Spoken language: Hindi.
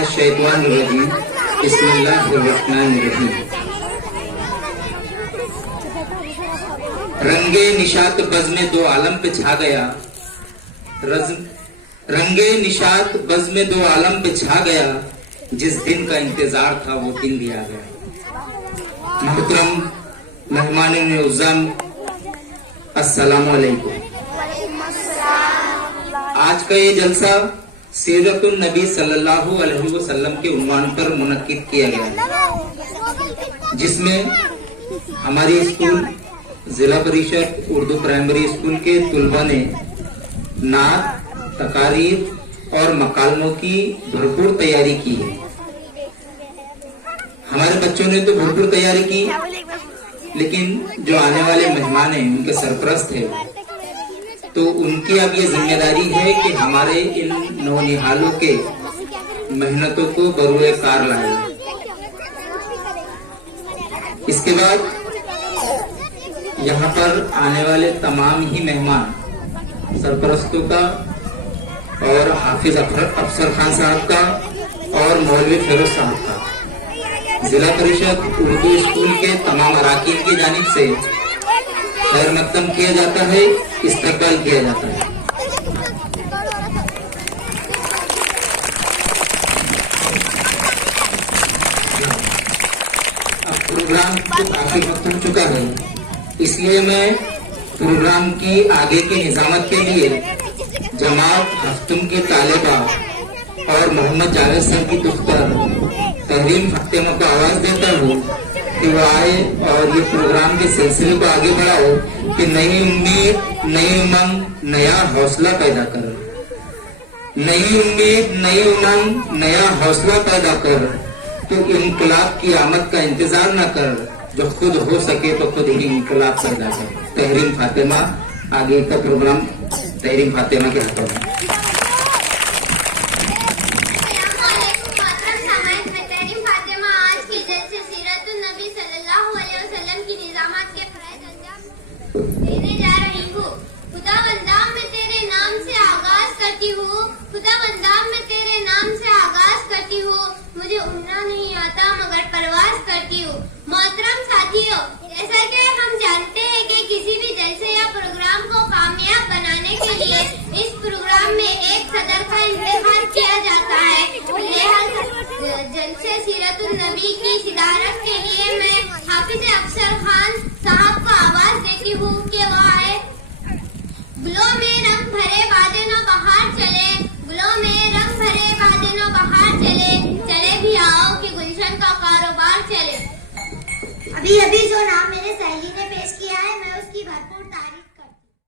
मिनश्शैतानिर्रजीम बिस्मिल्लाहिर्रहमानिर्रहीम। रंगे निशात बज़्म दो आलम पे छा गया, रंगे निशात बज़्म दो आलम पे छा गया, जिस दिन का इंतजार था वो दिन भी आ गया। मोहतरम मेहमान-ए-मुअज़्ज़म, अस्सलामु अलैकुम। आज का ये जलसा सीरतुन नबी सल्लल्लाहु अलैहि वसल्लम के उन्वान पर मुनक्किद किया गया है, जिसमें हमारी स्कूल जिला परिषद उर्दू प्राइमरी स्कूल के तुलबा ने नात, तकारीर और मकालमों की भरपूर तैयारी की है। हमारे बच्चों ने तो भरपूर तैयारी की, लेकिन जो आने वाले मेहमान हैं, उनके सरपरस्त है, तो उनकी अब ये जिम्मेदारी है कि हमारे इन नौनिहालों के मेहनतों को बरूए कार लाए। इसके बाद यहाँ पर आने वाले तमाम ही मेहमान सरपरस्तों का और हाफिज अफसर खान साहब का और मौलवी फिरोज साहब का जिला परिषद उर्दू स्कूल के तमाम अराकीन की जानिब से खैर मकदम किया जाता है, इस्तकबाल किया जाता है। अब प्रोग्राम तो काफी वक्त हो चुका है, इसलिए मैं प्रोग्राम की आगे की निजामत के लिए जमात हफ्तुम की तालिबा और मोहम्मद जावेद सर की दुख्तर तहरीम फातिमा को आवाज देता हूँ कि वो आए और ये प्रोग्राम के सिलसिले को आगे बढ़ाओ कि नई उम्मीद, नई उमंग, नया हौसला पैदा कर। नई उम्मीद, नई उमंग, नया हौसला पैदा कर। तो इनकलाब की आमद का इंतजार न कर, जो खुद हो सके तो खुद ही इनकलाब पैदा कर। तहरीम फातिमा, आगे का प्रोग्राम तहरीम फातिमा के हाथों में। मुझे उड़ना नहीं आता मगर परवाज करती हूँ। मोहतरम साथियों, जैसा कि हम जानते हैं कि किसी भी जलसे या प्रोग्राम को कामयाब बनाने के लिए इस प्रोग्राम में एक सदर का इंतखाब किया जाता है। जलसे सीरतुन नबी की सिदारत के लिए मैं हाफिज अफसर खान साहब को आवाज देती हूँ कि वो आए। गुलों में रंग भरे बादलों बहार चले, गुलों में रंग भरे बादलों बहार चले, चले भी आओ कि गुलशन का कारोबार चले। अभी जो नाम मेरे सहेली ने पेश किया है, मैं उसकी भरपूर